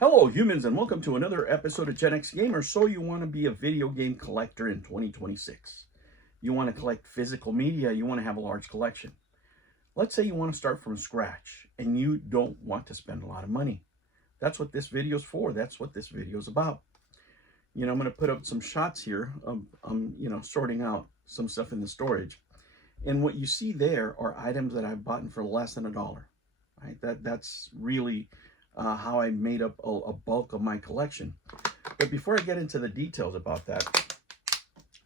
Hello humans, and welcome to another episode of Gen X Gamer. So you want to be a video game collector in 2026. You want to collect physical media, you want to have a large collection. Let's say you want to start from scratch and you don't want to spend a lot of money. That's what this video is for. That's what this video is about. I'm going to put up some shots here of sorting out some stuff in the storage. And what you see there are items that I've bought for less than $1. Right? That's really how I made up a bulk of my collection. But before I get into the details about that,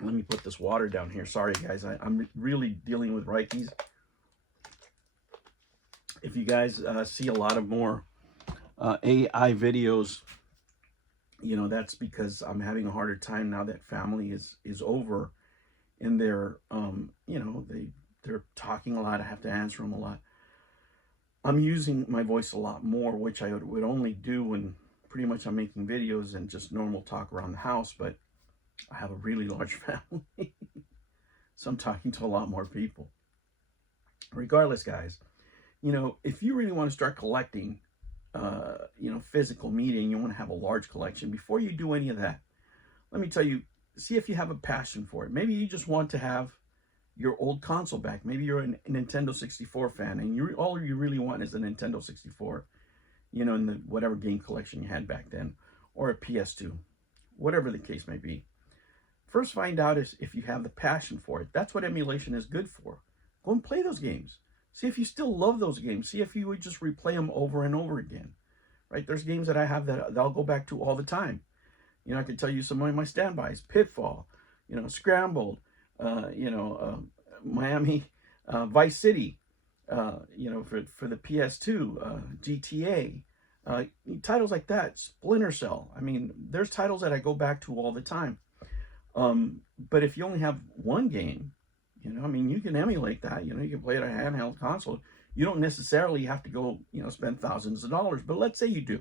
let me put this water down here. Sorry guys, I'm really dealing with Rikes. If you guys see a lot of more AI videos, that's because I'm having a harder time now that family is over, and they're they're talking a lot. I have to answer them a lot. I'm using my voice a lot more, which I would only do when pretty much I'm making videos and just normal talk around the house, but I have a really large family, so I'm talking to a lot more people. Regardless, guys, if you really want to start collecting, physical media, and you want to have a large collection, before you do any of that, let me tell you, see if you have a passion for it. Maybe you just want to have your old console back. Maybe you're a Nintendo 64 fan, and all you really want is a Nintendo 64, in the whatever game collection you had back then, or a PS2, whatever the case may be. First, find out if you have the passion for it. That's what emulation is good for. Go and play those games. See if you still love those games. See if you would just replay them over and over again, right? There's games that I have that I'll go back to all the time. I can tell you some of my standbys: Pitfall, Scrambled, Miami, Vice City, for the PS2, GTA, titles like that, Splinter Cell. I mean, there's titles that I go back to all the time. But if you only have one game, you can emulate that. You can play it on a handheld console. You don't necessarily have to go, spend thousands of dollars. But let's say you do.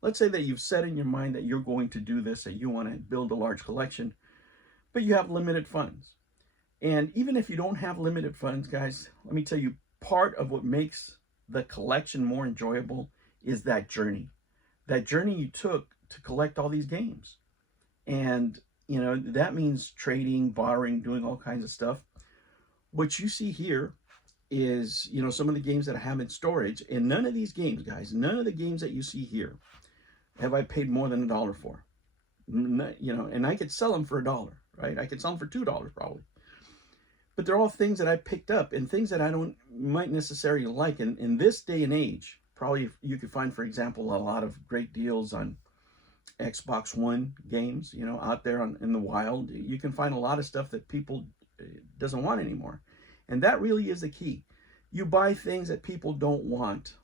Let's say that you've set in your mind that you're going to do this, that you want to build a large collection, but you have limited funds. And even if you don't have limited funds, guys, let me tell you, part of what makes the collection more enjoyable is that journey. That journey you took to collect all these games. And, that means trading, borrowing, doing all kinds of stuff. What you see here is, some of the games that I have in storage. And none of these games, guys, none of the games that you see here have I paid more than $1 for. And I could sell them for $1, right? I could sell them for $2 probably. But they're all things that I picked up and things that I might necessarily like. And in this day and age, probably you could find, for example, a lot of great deals on Xbox One games, out there in the wild. You can find a lot of stuff that people doesn't want anymore. And that really is the key. You buy things that people don't want,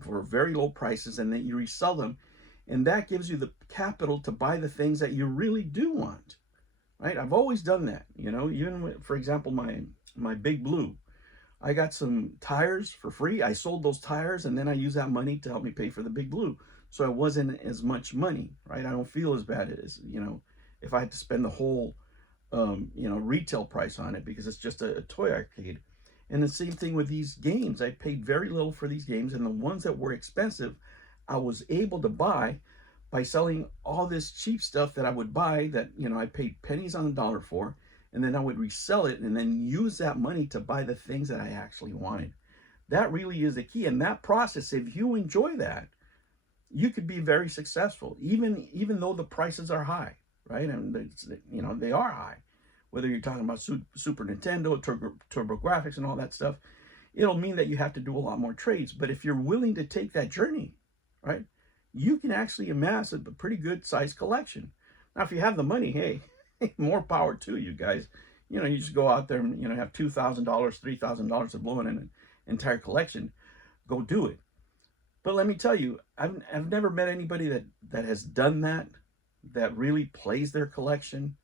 for very low prices, and then you resell them. And that gives you the capital to buy the things that you really do want. Right? I've always done that, even with, for example, my Big Blue. I got some tires for free. I sold those tires, and then I used that money to help me pay for the Big Blue. So it wasn't as much money, right? I don't feel as bad as, if I had to spend the whole, retail price on it, because it's just a toy arcade. And the same thing with these games. I paid very little for these games, and the ones that were expensive, I was able to buy by selling all this cheap stuff that I would buy that, I paid pennies on the dollar for, and then I would resell it and then use that money to buy the things that I actually wanted. That really is the key. And that process, if you enjoy that, you could be very successful, even though the prices are high, right? And they are high. Whether you're talking about Super Nintendo, TurboGrafx, and all that stuff, it'll mean that you have to do a lot more trades. But if you're willing to take that journey, right, you can actually amass a pretty good sized collection. Now, if you have the money, hey, more power to you guys. You just go out there and, have $2,000, $3,000 to blow in an entire collection. Go do it. But let me tell you, I've never met anybody that has done that really plays their collection.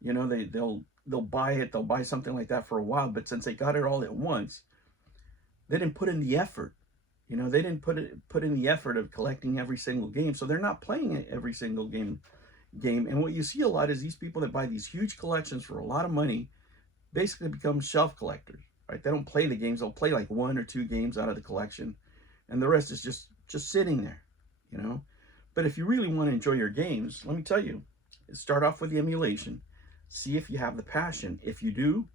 They'll buy it, they'll buy something like that for a while, but since they got it all at once, they didn't put in the effort. They didn't put in the effort of collecting every single game, so they're not playing every single game. And what you see a lot is these people that buy these huge collections for a lot of money basically become shelf collectors, right? They don't play the games. They'll play like 1 or 2 games out of the collection, and the rest is just sitting there, But if you really want to enjoy your games, let me tell you, start off with the emulation. See if you have the passion. If you do,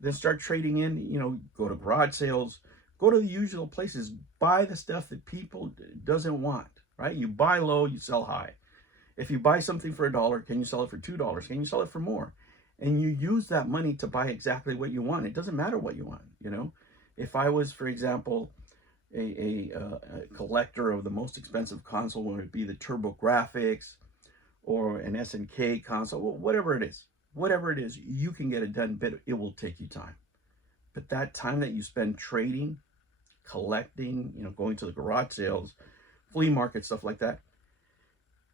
then start trading in, go to garage sales, go to the usual places, buy the stuff that people doesn't want, right? You buy low, you sell high. If you buy something for $1, can you sell it for $2? Can you sell it for more? And you use that money to buy exactly what you want. It doesn't matter what you want. If I was, for example, a collector of the most expensive console, whether it be the Turbo Graphics or an SNK console, whatever it is, you can get it done, but it will take you time. But that time that you spend trading, collecting, going to the garage sales, flea market, stuff like that,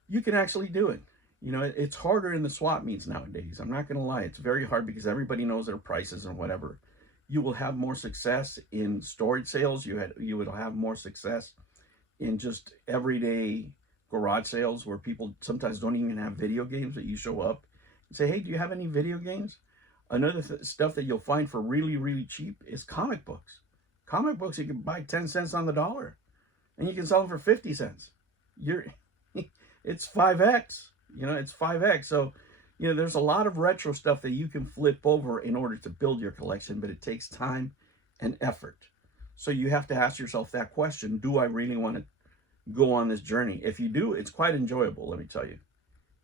you can actually do it. It's harder in the swap meets nowadays. I'm not going to lie. It's very hard because everybody knows their prices and whatever. You will have more success in storage sales. You would have more success in just everyday garage sales where people sometimes don't even have video games, that you show up and say, hey, do you have any video games? Another stuff that you'll find for really, really cheap is comic books. Comic books you can buy 10 cents on the dollar and you can sell them for 50 cents. It's 5x. It's 5x. So, there's a lot of retro stuff that you can flip over in order to build your collection, but it takes time and effort. So you have to ask yourself that question: do I really want to go on this journey? If you do, it's quite enjoyable. Let me tell you,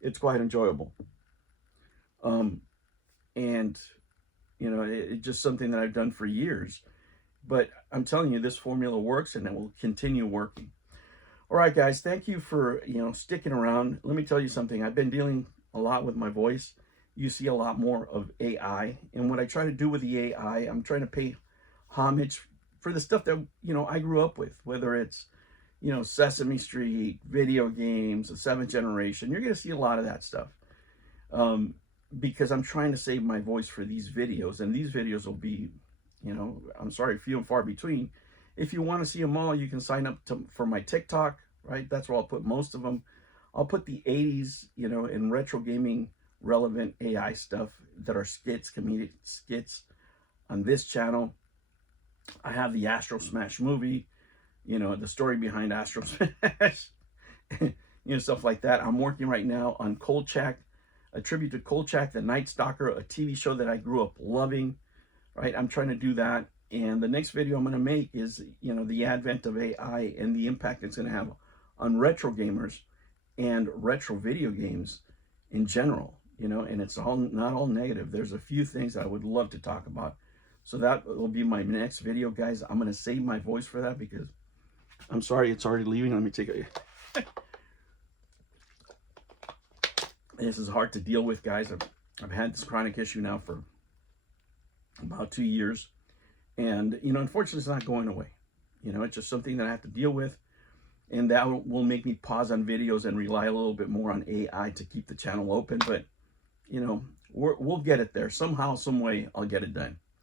it's quite enjoyable. And it's just something that I've done for years. But I'm telling you, this formula works, and it will continue working. All right, guys, thank you for sticking around. Let me tell you something. I've been dealing a lot with my voice. You see a lot more of AI, and what I try to do with the AI, I'm trying to pay homage for the stuff that I grew up with, whether it's Sesame Street, video games, the 7th generation. You're going to see a lot of that stuff, because I'm trying to save my voice for these videos, and these videos will be, I'm sorry, few and far between. If you want to see them all, you can sign up for my TikTok, right? That's where I'll put most of them. I'll put the 80s, and retro gaming relevant AI stuff that are skits, comedic skits on this channel. I have the Astro Smash movie, the story behind Astro Smash, stuff like that. I'm working right now on Kolchak, a tribute to Kolchak, the Night Stalker, a TV show that I grew up loving, right? I'm trying to do that. And the next video I'm going to make is, the advent of AI and the impact it's going to have on retro gamers and retro video games in general, and it's not all negative. There's a few things I would love to talk about. So that will be my next video, guys. I'm going to save my voice for that because I'm sorry, it's already leaving. Let me take a... This is hard to deal with, guys. I've had this chronic issue now for about 2 years. And, unfortunately, it's not going away. It's just something that I have to deal with. And that will make me pause on videos and rely a little bit more on AI to keep the channel open. But, we'll get it there. Somehow, some way, I'll get it done.